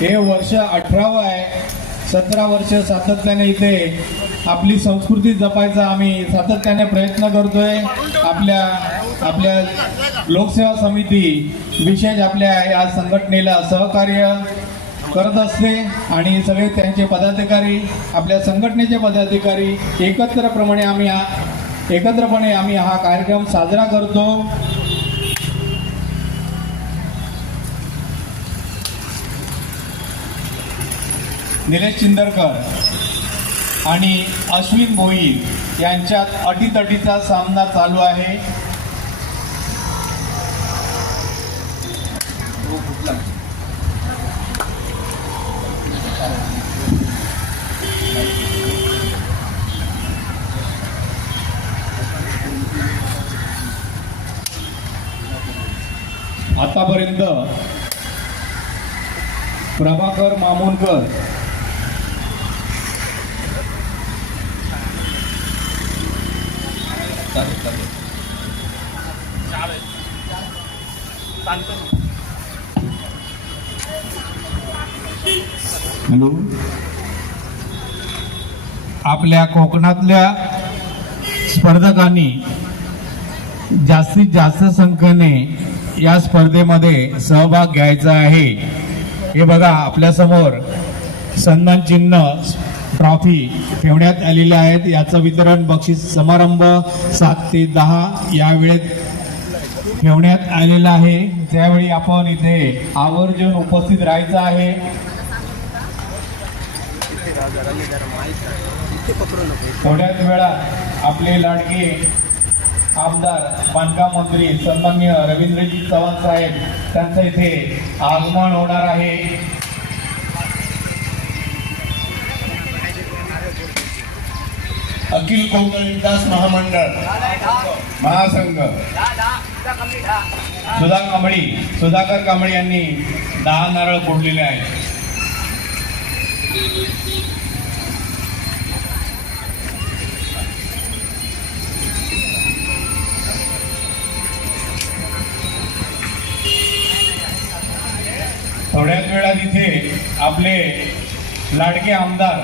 हे वर्ष अठरावं आहे. सतरा वर्ष सातत्याने इथे आपली संस्कृती जपायचा आम्ही सातत्याने प्रयत्न करतोय. आपल्या आपल्या लोकसेवा समिती विशेष आपल्या या संघटनेला सहकार्य करत असते आणि सगळे त्यांचे पदाधिकारी आपल्या संघटनेचे पदाधिकारी एकत्रप्रमाणे आम्ही हा एकत्रपणे आम्ही हा कार्यक्रम साजरा करतो. निलेश चिंदरकर आणि अश्विन भोई यांच्यात अटीतटीचा सामना चालू आहे. आतापर्यंत प्रभाकर मामोनकर हॅलो. आपल्या कोकणातल्या स्पर्धकांनी जास्तीत जास्त संख्येने या स्पर्धेमध्ये सहभाग घ्यायचा आहे. हे बघा आपल्यासमोर सन्मान चिन्ह ट्रॉफी ठेवण्यात आलेल्या आहेत. याचं वितरण बक्षीस समारंभ सात ते दहा या वेळेत ठेवण्यात आलेला आहे. त्यावेळी आपण इथे आवर्जून उपस्थित राहायचं आहे. थोड्याच वेळात आपले लाडके आमदार बांधकाम मंत्री सन्मान्य रवींद्रजी चव्हाण साहेब त्यांचं इथे आगमन होणार आहे. अखिल कोकण विकास महामंडळ महासंघ. सुधा कांबळी सुधाकर कांबळी यांनी दहा नारळ फोडलेले आहेत. थोड्याच वेळात इथे आपले लाडके आमदार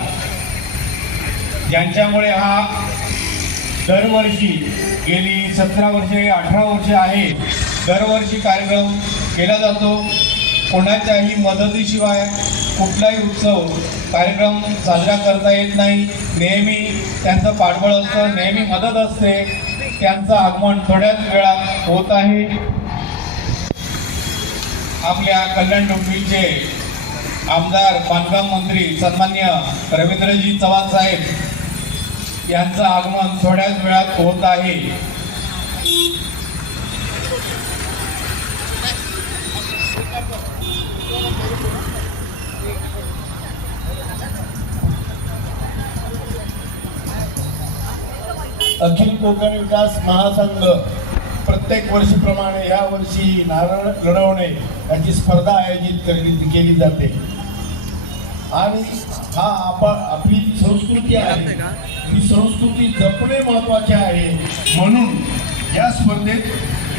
ज्यांच्यामुळे हा दरवर्षी गेली सतरा वर्षे अठरा वर्षे आहे दरवर्षी कार्यक्रम केला जातो. कोणाच्याही मदतीशिवाय कुठलाही उत्सव कार्यक्रम साजरा करता येत नाही. नेहमी त्यांचं पाठबळ असतं नेहमी मदत असते. त्यांचं आगमन थोड्याच वेळात होत आहे. आपल्या कल्याण डोंबिवलीचे आमदार बांधकाम मंत्री सन्मान्य रवींद्रजी चव्हाण साहेब यांचं आगमन थोड्याच वेळात होत आहे. अखिल कोकण विकास महासंघ प्रत्येक वर्षीप्रमाणे या वर्षी नारळ लढवणे याची स्पर्धा आयोजित केली केली जाते. आणि हा आपण आपली संस्कृती आहे. ही संस्कृती जपणे महत्त्वाचे आहे. म्हणून या स्पर्धेत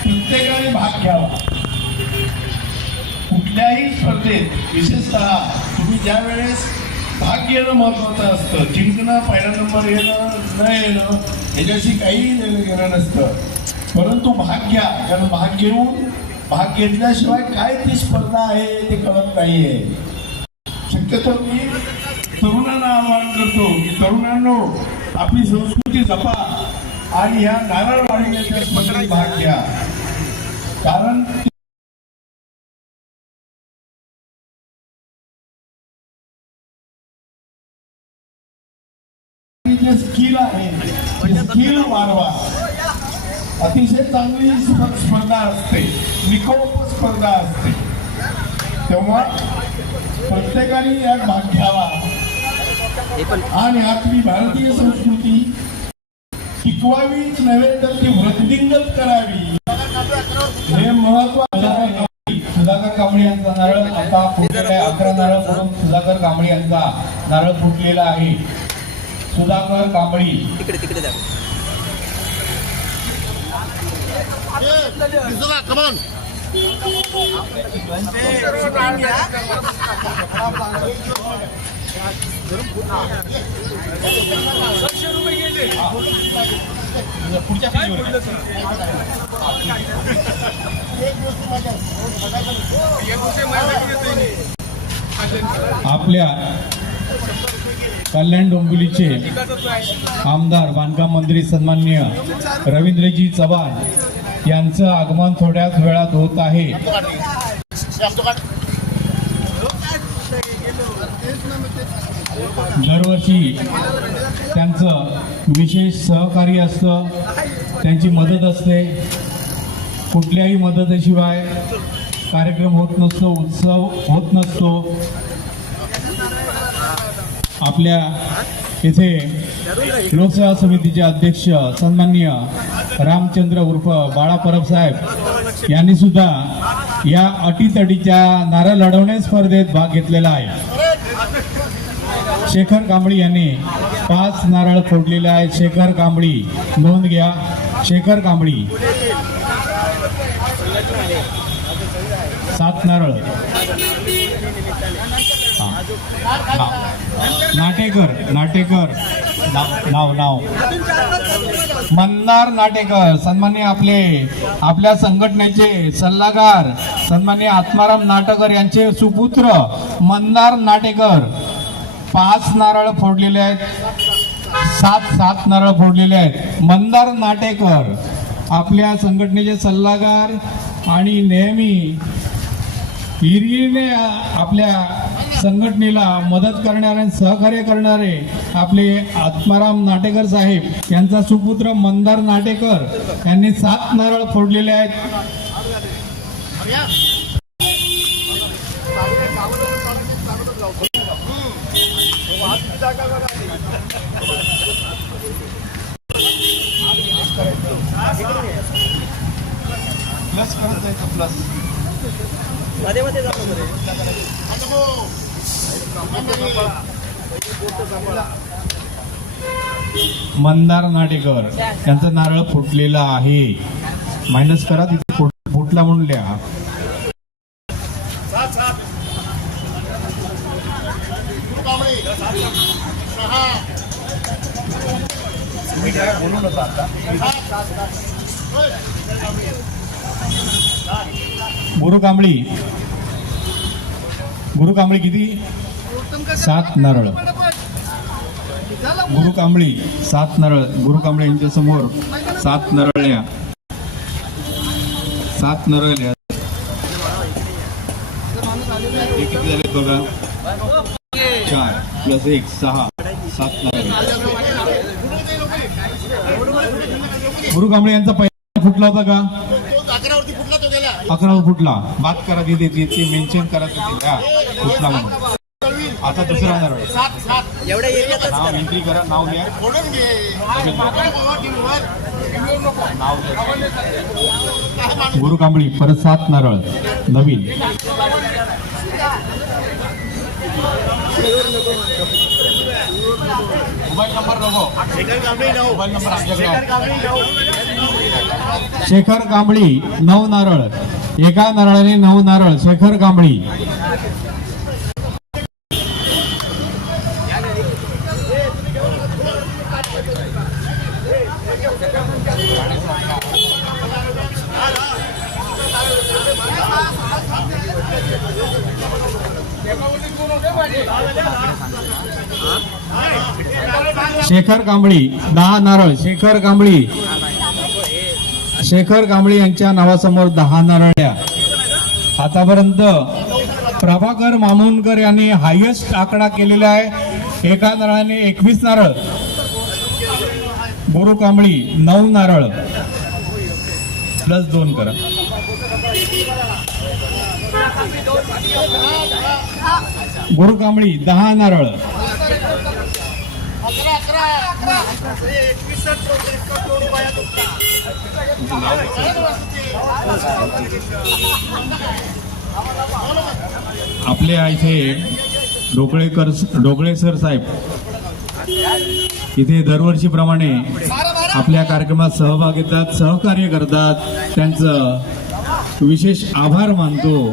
प्रत्येकाने भाग घ्यावा. कुठल्याही स्पर्धेत विशेषतः तुम्ही ज्या वेळेस भाग घेणं महत्वाचं असतं जिंकणं पहिला नंबर येणं न येणं याच्याशी काही देणं घेणं नसतं. परंतु भाग घ्या. कारण भाग घेऊन भाग घेतल्याशिवाय काय ती स्पर्धा आहे ते कळत नाहीये. त्याच्यात मी तरुणांना आवाहन करतो की तरुणांनो आपली संस्कृती जपा आणि ह्या नारळ वाढवण्याच्या स्पर्धेत भाग घ्या. कारण स्किल आहे स्किल वाढवा. अतिशय चांगली स्पर्धा असते. निकोप स्पर्धा असते. तेव्हा प्रत्येकाने यात भाग घ्यावा. आणि आपली भारतीय संस्कृती टिकवावीच नव्हे तर ती वृद्धिंगत करावी. हे महत्वाचं सुधाकर कांबळे यांचा नारळ आता फुटलेला आहे. अकरा नारळ फोडून सुधाकर कांबळे यांचा नारळ फुटलेला आहे. सुधाकर कांबळी. तिकडे आपल्या कल्याण डोंबिवलीचे आमदार बांधकाम मंत्री सन्माननीय रवींद्रजी चव्हाण यांचं आगमन थोड्याच वेळात होत आहे. दरवर्षी त्यांचं विशेष सहकार्य असतं त्यांची मदत असते. कुठल्याही मदतीशिवाय कार्यक्रम होत नसतो उत्सव होत नसतो. आपल्या इथे लोकसेवा समितीचे अध्यक्ष सन्माननीय रामचंद्र उर्फ बाळा परब साहेब यांनी सुद्धा या अटीतटीच्या नारळ लढवणे स्पर्धेत भाग घेतलेला आहे. शेखर कांबळी यांनी पाच नारळ फोडलेले आहेत. शेखर कांबळी नोंद घ्या. शेखर कांबळी सात नारळ. नाटेकर नाटेकर. नाव नाव नाव. मन्नार नाटेकर सन्मान्य आपले आपल्या संघटनेचे सल्लागार सन्मान्य आत्माराम नाटेकर यांचे सुपुत्र मन्नार नाटेकर. पाच नारळ फोडलेले आहेत. सात सात नारळ फोडलेले आहेत. मंदार नाटेकर आपल्या संघटनेचे सल्लागार आणि नेहमी हिरगिरीने आपल्या संघटनेला मदत करणारे आणि सहकार्य करणारे आपले आत्माराम नाटेकर साहेब यांचा सुपुत्र मंदार नाटेकर यांनी सात नारळ फोडलेले आहेत. प्लस करत जायचं प्लसमध्ये मध्ये जातो मध्ये मंदार नाटेकर त्यांचं नारळ फुटलेलं आहे. मायनस करा तिथे फुटला म्हणून लिहा. गुरु कांबळी. गुरु कांबळी किती? सात नारळ. गुरु कांबळी सात नारळ. गुरु कांबळे यांच्या समोर सात नारळ सात नारळ एक किती झाले बघा. चार प्लस एक सहा. सात नारळ. गुरु कांबळे यांचा पहिला फुटला होता का? फुटला अकरावर फुटला. बात करा तिथे तिथे मेन्शन करा तिथे फुटला म्हणून. आता दुसरा सात एवढ्या नाव एंट्री करा नाव लिहा. नाव. गुरु कांबळी परत सात नारळ. नवीन. मोबाईल नंबर नको. मोबाईल नंबर आमच्याकडे आहे. शेखर कांबळी नऊ नारळ. एका नारळाने नऊ नारळ. शेखर कांबळी. शेखर कांबळी दहा नारळ शेखर कांबळी. शेखर कांबळी यांच्या नावासमोर दहा नारळ्या. आतापर्यंत प्रभाकर मामुनकर यांनी हायेस्ट आकडा केलेला आहे. एका नारळाने एकवीस नारळ. बोरू कांबळी नऊ नारळ. प्लस दोन करा. गुरु कांबळी दहा नारळ. अकरा अकरा अकरा आपल्या इथे ढोकळेकर ढोकळे सर साहेब. इथे दरवर्षीप्रमाणे आपल्या कार्यक्रमात सहभाग घेतात सहकार्य करतात. त्यांचं विशेष आभार मानतो.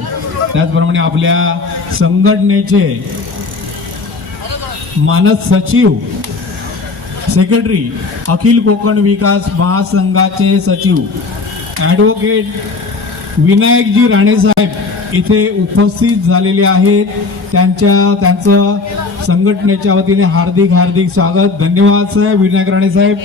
त्याचप्रमाणे आपल्या संघटनेचे मानस सचिव सेक्रेटरी अखिल कोकण विकास महासंघाचे सचिव ॲडव्होकेट विनायकजी राणेसाहेब इथे उपस्थित झालेले आहेत. त्यांच्या त्यांचं संघटनेच्या वतीने हार्दिक हार्दिक स्वागत. धन्यवाद साहेब विनायक राणेसाहेब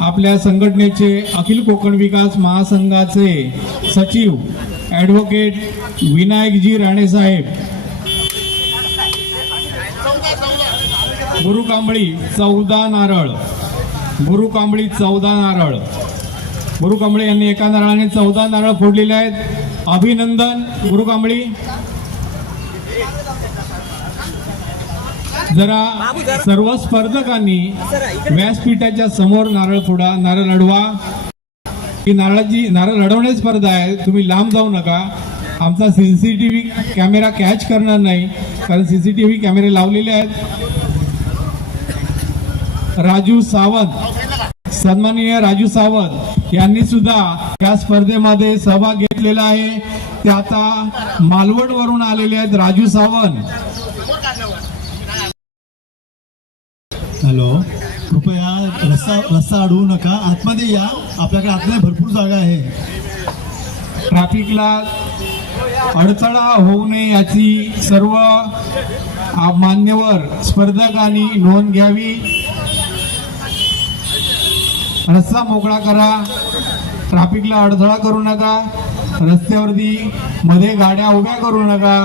आपल्या संघटनेचे अखिल कोकण विकास महासंघाचे सचिव ॲडव्होकेट विनायकजी राणेसाहेब गुरु कांबळी चौदा नारळ. गुरु कांबळी चौदा नारळ. गुरु कांबळे यांनी एका नारळाने चौदा नारळ फोडलेले आहेत. अभिनंदन गुरु कांबळी. जरा सर्व स्पर्धकांनी व्यासपीठाच्या समोर नारळ फोडा नारळ अडवा ही नारळाची नारळ अडवणे स्पर्धा आहे. तुम्ही लांब जाऊ नका. आमचा सीसीटीव्ही कॅमेरा कॅच करणार नाही. कारण सीसीटीव्ही कॅमेरे लावलेले आहेत. राजू सावंत. सन्माननीय राजू सावंत यांनी सुद्धा या स्पर्धेमध्ये सहभाग घेतलेला आहे. ते आता मालवण वरून आलेले आहेत राजू सावंत. हॅलो. कृपया रस्ता रस्ता अडवू नका. आतमध्ये या. आपल्याकडे आतमध्ये भरपूर जागा आहे. ट्रॅफिकला अडथळा होऊ नये याची सर्व मान्यवर स्पर्धकांनी नोंद घ्यावी. रस्ता मोकळा करा. ट्रॅफिकला अडथळा करू नका. रस्त्यावरती मध्ये गाड्या उभ्या करू नका.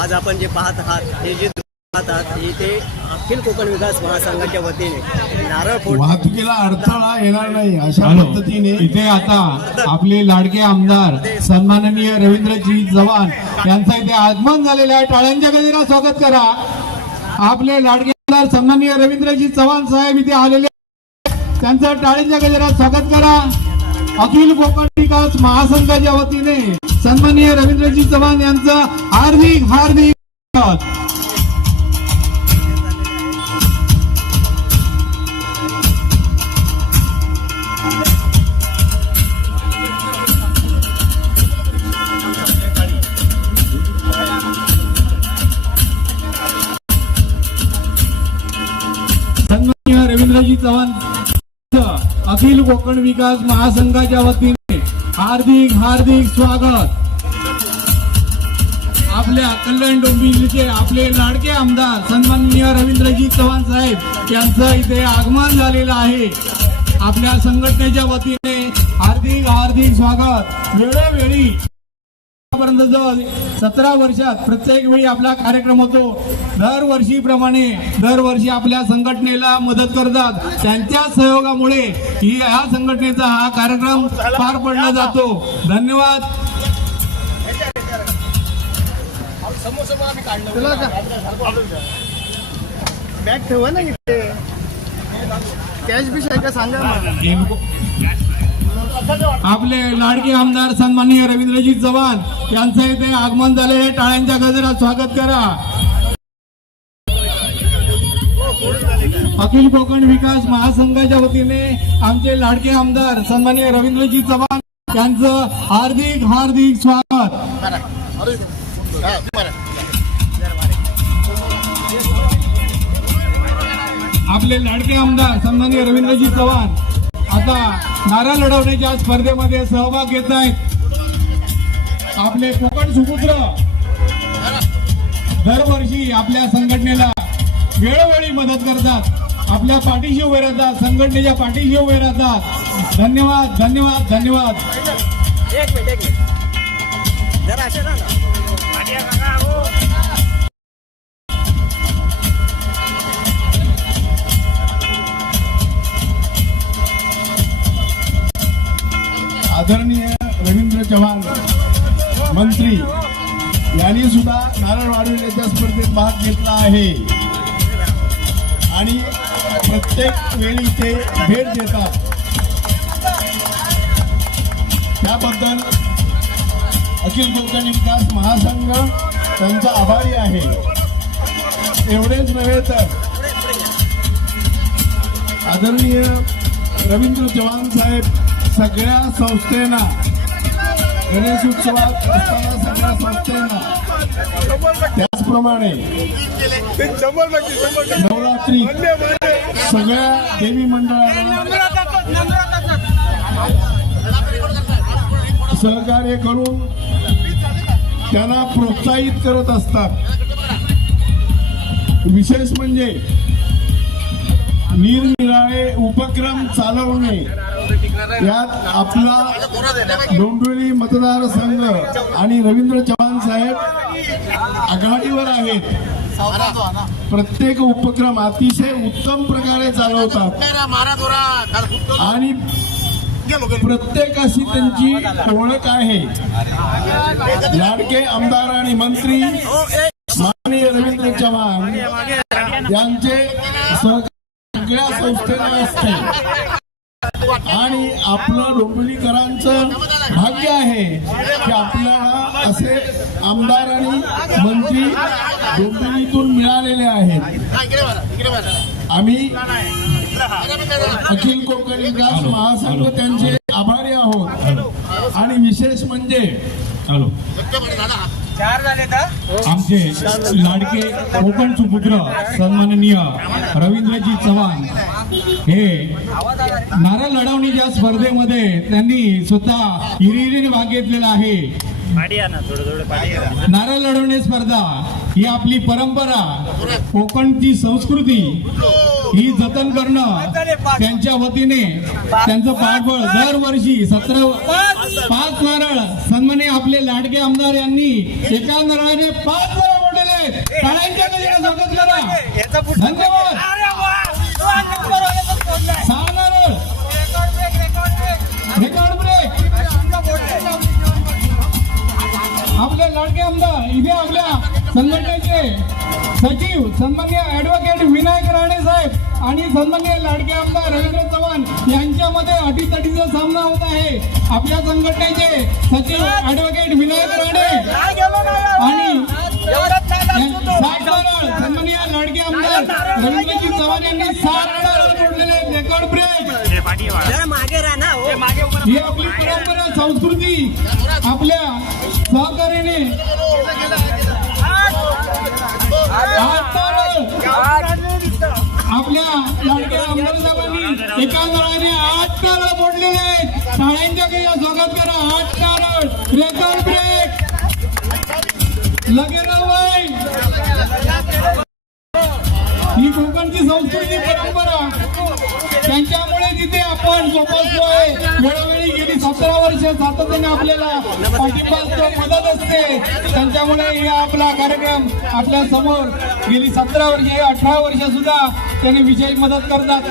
आज आपण जे पाहत आहात हे जे पाहत आहात इथे अखिल कोकण विकास महासंघाच्या वतीने नारळ फोड वाहतुकीला अडथळा येणार नाही अशा. पद्धतीने इथे आता आपले लाडके आमदार सन्माननीय रवींद्रजी चव्हाण यांचं इथे आगमन झालेलं आहे. टाळ्यांच्या गजरा स्वागत करा. आपले लाडके आमदार सन्माननीय रवींद्रजी चव्हाण साहेब इथे आलेले. त्यांचं टाळ्यांच्या गजरात स्वागत करा. अखिल कोकण विकास महासंघाच्या वतीने सन्माननीय रवींद्रजी चव्हाण यांचं हार्दिक हार्दिक स्वागत. चव्हाण अखिल कोकण विकास महासंघाच्या वतीने हार्दिक हार्दिक स्वागत आपल्या कल्याण डोंबिवलीचे आपले लाडके आमदार सन्माननीय रवींद्रजी चव्हाण साहेब यांचं इथे आगमन झालेलं आहे आपल्या संघटनेच्या वतीने हार्दिक हार्दिक स्वागत वेळोवेळी आतापर्यंत जो सतरा वर्षात प्रत्येक वेळी आपला कार्यक्रम होतो. दरवर्षीप्रमाणे दरवर्षी आपल्या संघटनेला मदत करतात. त्यांच्या सहयोगामुळे ही या संघटनेचा हा कार्यक्रम पार पडला जातो. धन्यवाद. बॅग ठेवा ना इथे. कॅश बिश आहे का सांगा आपले लाडके आमदार सन्माननीय रवींद्रजी चव्हाण यांचं इथे आगमन झालेले टाळ्यांच्या गजरात स्वागत करा. अखिल कोकण विकास महासंघाच्या वतीने आमचे लाडके आमदार सन्माननीय रवींद्रजी चव्हाण यांचं हार्दिक हार्दिक स्वागत. आपले लाडके आमदार सन्माननीय रवींद्रजी चव्हाण आता नारा लढवण्याच्या स्पर्धेमध्ये सहभाग घेत आहेत. आपले कोकण सुपुत्र. दरवर्षी आपल्या संघटनेला वेळोवेळी मदत करतात. आपल्या पाठीशी उभे राहतात. संघटनेच्या पाठीशी उभे राहतात. धन्यवाद धन्यवाद धन्यवाद. आदरणीय रवींद्र चव्हाण मंत्री यांनी सुद्धा नारळ वाढविण्याच्या स्पर्धेत भाग घेतला आहे. आणि प्रत्येक वेळी ते भेट देतात. त्याबद्दल अखिल कोकण विकास महासंघ त्यांचा आभारी आहे. एवढेच नव्हे तर आदरणीय रवींद्र चव्हाण साहेब सगळ्या संस्थेना. गणेश उत्सवात असताना सगळ्या संस्थेना. त्याचप्रमाणे नवरात्री सगळ्या देवी मंडळांना सहकार्य करून त्यांना प्रोत्साहित करत असतात. विशेष म्हणजे निरनिराळे उपक्रम चालवणे. यात आपला डोंबिवली मतदारसंघ आणि रवींद्र चव्हाण साहेब आघाडीवर आहेत. प्रत्येक उपक्रम अतिशय उत्तम प्रकारे चालवतात. आणि प्रत्येकाशी त्यांची ओळख आहे. लाडके आमदार आणि मंत्री माननीय रवींद्र चव्हाण यांचे सहकार सगळ्या संस्थेला असते. आणि आपलं डोंबिवलीकरांचं भाग्य आहे की आपल्याला असे आमदार आणि मंत्री डोंबिवलीतून मिळालेले आहेत. आम्ही अखिल कोकण विकास महासंघ त्यांचे आभारी आहोत. आणि विशेष म्हणजे हॅलो आमचे लाडके कोकण सुपुत्र सन्माननीय रवींद्रजी चव्हाण हे नारळ लढवणीच्या स्पर्धेमध्ये त्यांनी स्वतः हिरिरीने भाग घेतलेला आहे. नारळ लढवणे स्पर्धा ही आपली परंपरा कोकणची संस्कृती ही जतन करणं त्यांच्या वतीने त्यांचं पाठबळ दरवर्षी सतरा पाच नारळ सन्माने आपले लाडके आमदार यांनी एका नारळाने पाच नारळ मोठेले टाळ्यांच्या गजरात स्वागत करा. धन्यवाद. सहा नारळ. रेकॉर्ड लाडके आमदार इथे आपल्या संघटनेचे सचिव सन्मान्य ऍडव्होकेट विनायक राणे साहेब आणि सन्मान्य लाडके आमदार रवींद्र चव्हाण यांच्यामध्ये अटीतटीचा सामना होत आहे. आपल्या संघटनेचे सचिव ऍडव्होकेट विनायक राणे आणि सन्मान्य लाडके आमदार रवींद्रजी चव्हाण यांनी सात फोडलेले रेकॉर्ड ब्रेक जरा मागे राहा ना हो आपली परंपरा संस्कृती आपल्या आपल्या लाडक्या आमदार एका नळाने आठ कारण मोडलेले आहेत. शाळांच्या काही स्वागत करा. आठ कारण रेकॉर्ड ब्रेक लगे कोकणची संस्कृती परंपरा त्यांच्यामुळे जिथे आपण जोपासतोय वेळोवेळी गेली सतरा वर्ष सातत्याने आपल्याला पाठिंबा मदत असते. त्यांच्यामुळे हा आपला कार्यक्रम आपल्यासमोर गेली सतरा वर्ष अठरा वर्ष सुद्धा त्यांनी विजयी मदत करतात.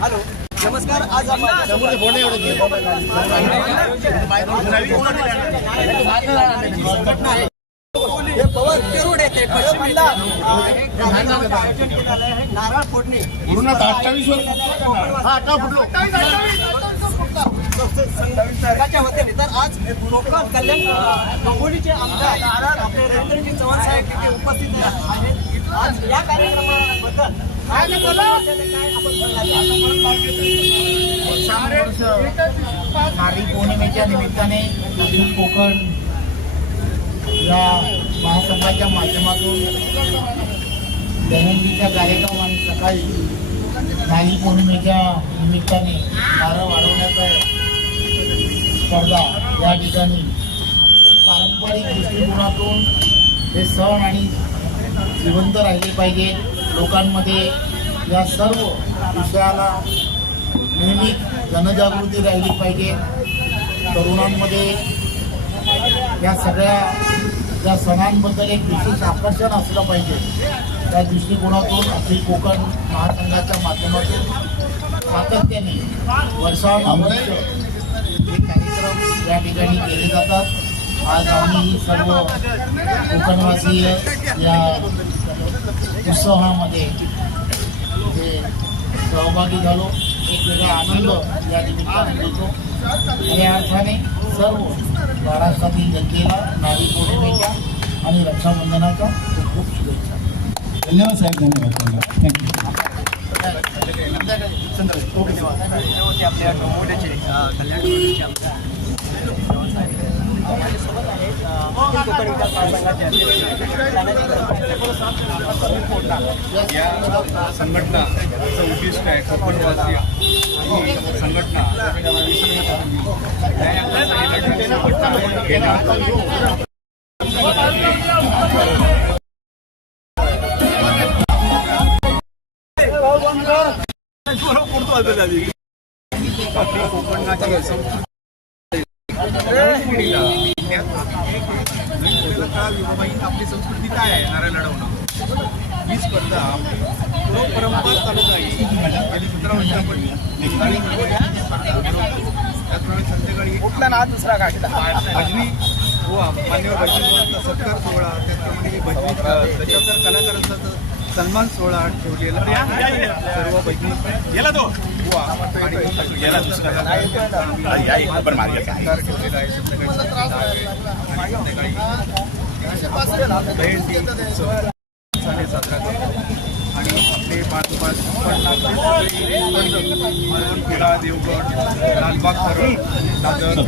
हॅलो. नमस्कार आज आपण हे पवन तिरुड येते नारळ फोडणी. संघाच्या वतीने तर आज कोकण कल्याण डोंबिवलीचे आमदार आपले रवींद्रजी चव्हाण साहेब तिथे उपस्थित आहेत. आज या कार्यक्रमाबद्दल नारळी पौर्णिमेच्या निमित्ताने अखिल कोकण या महासंघाच्या माध्यमातून दैनंदिनच्या कार्यक्रम आणि सकाळी नारळी पौर्णिमेच्या निमित्ताने नारळ वाढवण्याचा स्पर्धा या ठिकाणी पारंपरिक दृष्टिकोनातून हे सण आणि जिवंत राहिले पाहिजे लोकांमध्ये या सर्व विषयाला नेहमी जनजागृती राहिली पाहिजे. तरुणांमध्ये या सगळ्या या सणांबद्दल एक विशेष आकर्षण असलं पाहिजे. त्या दृष्टिकोनातून अखिल कोकण महासंघाच्या माध्यमातून सातत्याने वर्षानुवर्ष हे कार्यक्रम या ठिकाणी केले जातात. आज आम्ही सर्व कोकणवासीय या उत्सवामध्ये सहभागी झालो एक वेगळा आनंद या निमित्ताने घेतो. आणि या अर्थाने सर्व महाराष्ट्रातील जनतेला नारी पौर्णिमेच्या आणि रक्षाबंधनाच्या खूप खूप शुभेच्छा. धन्यवाद साहेब धन्यवाद. थँक्यू होते आपल्या कल्याण कोकण विकास महासंघाचे अध्यक्ष या संघटनाचं उद्दिष्ट आहे कोकणवासी ही संघटना संघटना गेल्या आपली संस्कृती पिढीला आपली संस्कृती काय आहे नारळ लढवणं? ही स्पर्धा लोक परंपरा चालू आहे. गेली सतरा वर्ष आपण नेताळी त्याचप्रमाणे संध्याकाळी कुठला नाद दुसरा भजनी गोवा मान्यवर भजनी सत्कार सोहळा त्याचप्रमाणे भजनी त्याच्यावर कलाकारांचा सन्मान सोहळा ठेवलेला. सर्व गेला तो. आणि गेला दुसरा. ठेवलेला आहे. संध्याकाळी साजरे करतो आपले पाच पाच किल्ला देवगड लालबाग धरण दादर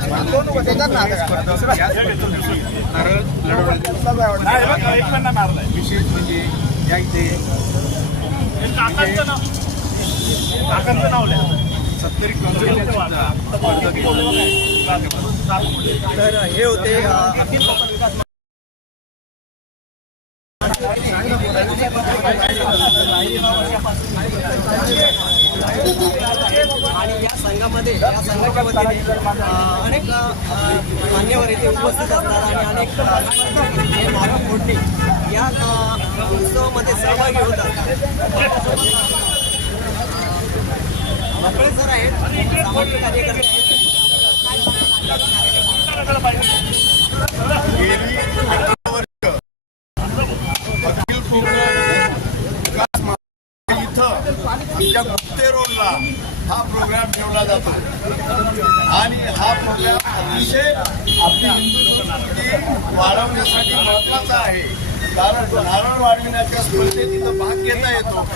स्पर्धा नारळ लढवण्यात विशेष म्हणजे या इथे. सत्तरी किलोमीटर स्पर्धा घेतली तर हे होते अ, अखिल कोकण विकास आणि या संघामध्ये या संघाच्या वतीने अनेक मान्यवर इथे उपस्थित असतात आणि अनेक अ, हे मानव या उत्सवामध्ये सहभागी होतात. मंडळी सर आहेत सामाजिक कार्यकर्ते गेली अठरा वर्ष अखिल कोकण विकास महामंडळ इथं आमच्या गुप्ते रोडला हा प्रोग्राम ठेवला जातो. आणि हा प्रोग्राम अतिशय आपली हिंदू संस्कृती वाढवण्यासाठी महत्त्वाचा आहे. कारण नारळ वाढविण्याच्या स्पर्धेत तिथं भाग घेता येतो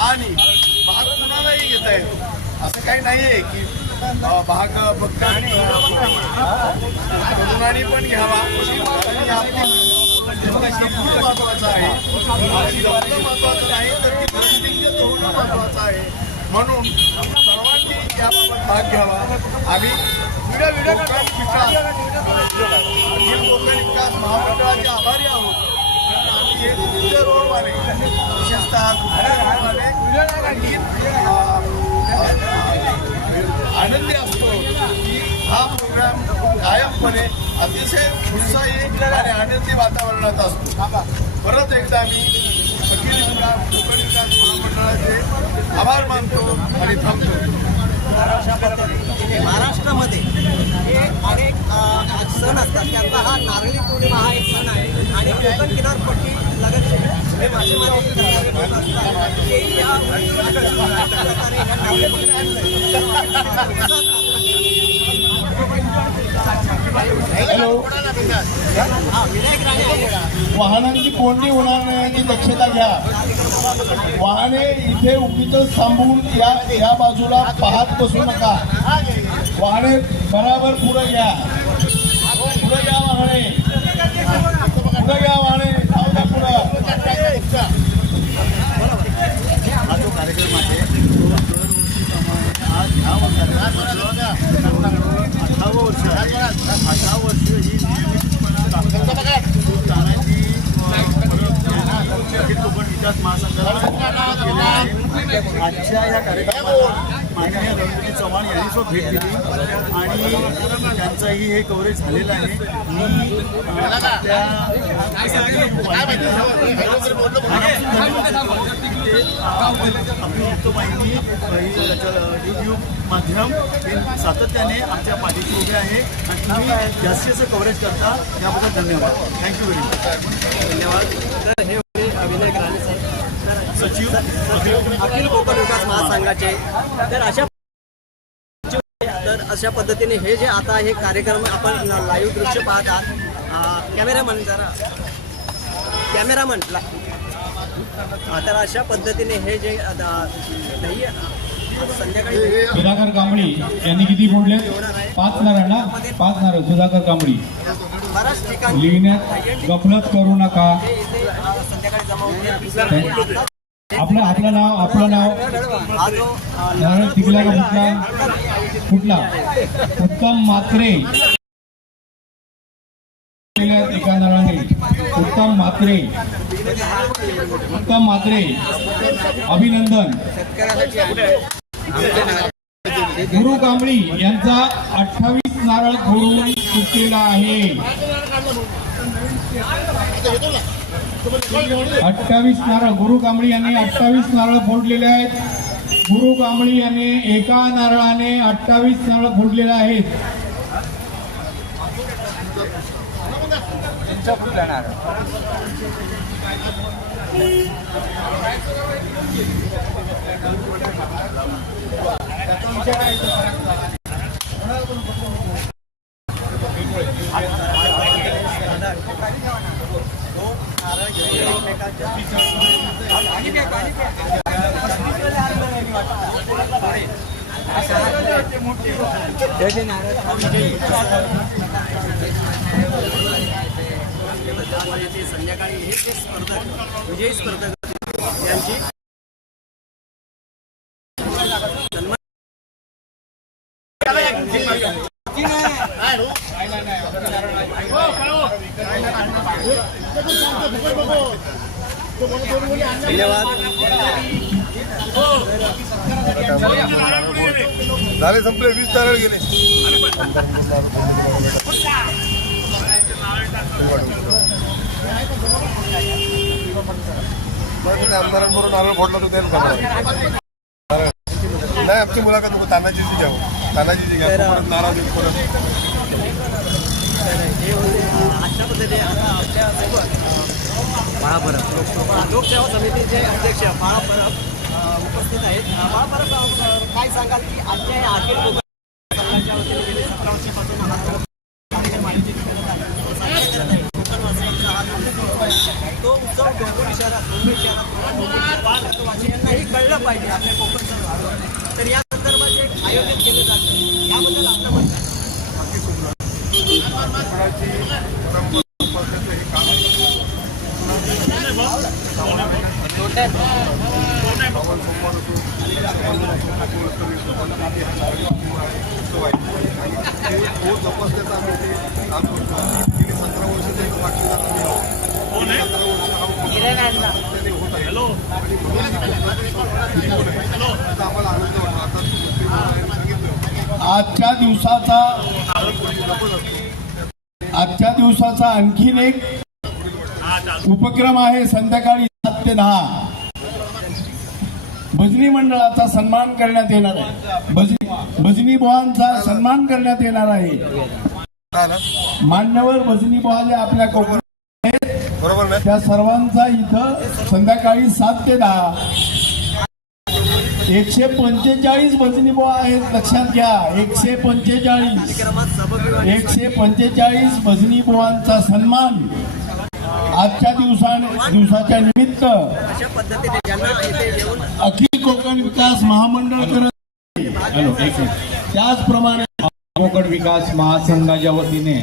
आणि भाग कुणालाही घेता येतो. असं काही नाही आहे की भाग भक्तांनी तरुणांनी पण घ्यावा. महत्वाचं आहे. महत्वाचं नाही तर महत्वाचं आहे. म्हणून सर्वांनी याबाबत भाग घ्यावा. आम्ही कोकण विकास. अखिल कोकण विकास महामंडळाचे आभारी आहोत. कारण आम्ही हे विशेषतः आनंदी असतो की हा प्रोग्राम कायमपणे अतिशय उत्साही आणि आनंदी वातावरणात असतो. परत एकदा मी अखिल कोकण विकास महामंडळाचे आभार मानतो आणि थांबतो. अशा पद्धतीने महाराष्ट्रामध्ये हे अनेक सण असतात. त्यातला हा नारळी पौर्णिमा हा एक सण आहे. आणि कोकण किनारपट्टी लगत हे मासेमारी करणारे लोक असतात. तेही या प्रकारे ह्या नारळी हॅलो हा वाहनांची कोंडी होणार नाही याची दक्षता घ्या. वाहने इथे उगीच थांबून या या बाजूला पाहत बसू नका. वाहने बराबर पुढे घ्या. पुढे घ्या वाहने. पुढे घ्या वाहने. जाऊ द्या पुढं. हा जो कार्यक्रम आहे आज ह्या अठरावं वर्ष आहे अठरा वर्ष ही नियमितपणे तो अखिल कोकण विकास महासंघाला आजच्या या कार्यक्रमात माननीय रणजित चव्हाण यांनी सुद्धा भेट दिली आणि त्यांचंही हे कव्हरेज झालेलं आहे मी अं, आपल्या आपली वृत्तवाहिनी ही यूट्यूब माध्यम हे सातत्याने आमच्या पाठीशी उभे आहे आणि तुम्ही जास्तीत जास्त कव्हरेज करता त्याबद्दल धन्यवाद थँक्यू व्हेरी मच धन्यवाद हे होते अभिनय राणे साहेब सचिव अखिल कोकण विकास महासंघाचे तर अशा तर अशा पद्धतीने हे जे आता हे कार्यक्रम आपण लाईव्ह दृश्य पाहतात कॅमेरामन जरा कॅमेरामन ला तर अशा पद्धतीने हे जे दही संध्याकाळी सुधाकर कांबळी यांनी किती फोडले? पाच नारळ ना पाच नारळ. सुधाकर कांबळी. लिहिण्यात गफलत करू नका. आपलं आपलं नाव आपलं नाव? नारळ टिकला का फुटला? फुटला. उत्तम मात्रे. एका नारळाने. उत्तम मात्रे. उत्तम मात्रे अभिनंदन. गुरु कांबळी यांचा अठ्ठावीस नारळ फोडून सुटलेला आहे. अठ्ठावीस नारळ गुरु कांबळी यांनी अठ्ठावीस नारळ फोडलेले आहेत. गुरु कांबळी यांनी एका नारळाने अठ्ठावीस नारळ फोडलेले आहेत. मोठी ते संध्याकाळी हे जे स्पर्धक विजयी स्पर्धक यांची धन्यवाद झाले संपले वीस नारळ गेले. आमदारांबरोबर नारळ फोडला तो त्याने. नाही आमची मुलाखत नको तानाजीची घ्या तानाजीची घ्या. परत नाराज होईल परत. हे सोबत लोकसेवा समितीचे अध्यक्ष बाळा परब अ, उपस्थित आहेत. अ, बाळा परब अ, काय सांगाल की आजच्या या अखिल कोकण संघाच्या वतीने गेली सतरा वर्षापासून हा जो कार्यक्रम आयोजित करत आहे, तो साजरा करत आहे. कोकणवासियांचा हा जो उत्सव आहे, तो उत्सव डोंबिवली शहरात मुंबई शहरात डोंबिवली पाच वासियांनाही कळलं पाहिजे आपल्या कोकणचं वारं. तर या संदर्भात जे आयोजन केलं जातं याबद्दल आपलं म्हणणं आहे. आजच्या दिवसाचा आजच्या दिवसाचा आणखीन एक उपक्रम आहे संध्याकाळी सात ते दहा. भजनी मंडळाचा सन्मान करण्यात येणार आहे. भजनी भजनी बुवांचा सन्मान करण्यात येणार आहे. मान्यवर भजनी बुवा जे आपल्या कोकण बरोबर त्या सर्वांचा इथं संध्याकाळी सात ते दहा. एकशे पंचेचाळीस भजनी बुवा आहेत लक्षात घ्या. एकशे पंचेचाळीस. एकशे पंचेचाळीस भजनी बुवांचा सन्मान. आजच्या दिवसा दिवसाच्या निमित्त अखिल कोकण विकास महामंडळ करत त्याचप्रमाणे कोकण विकास महासंघाच्या वतीने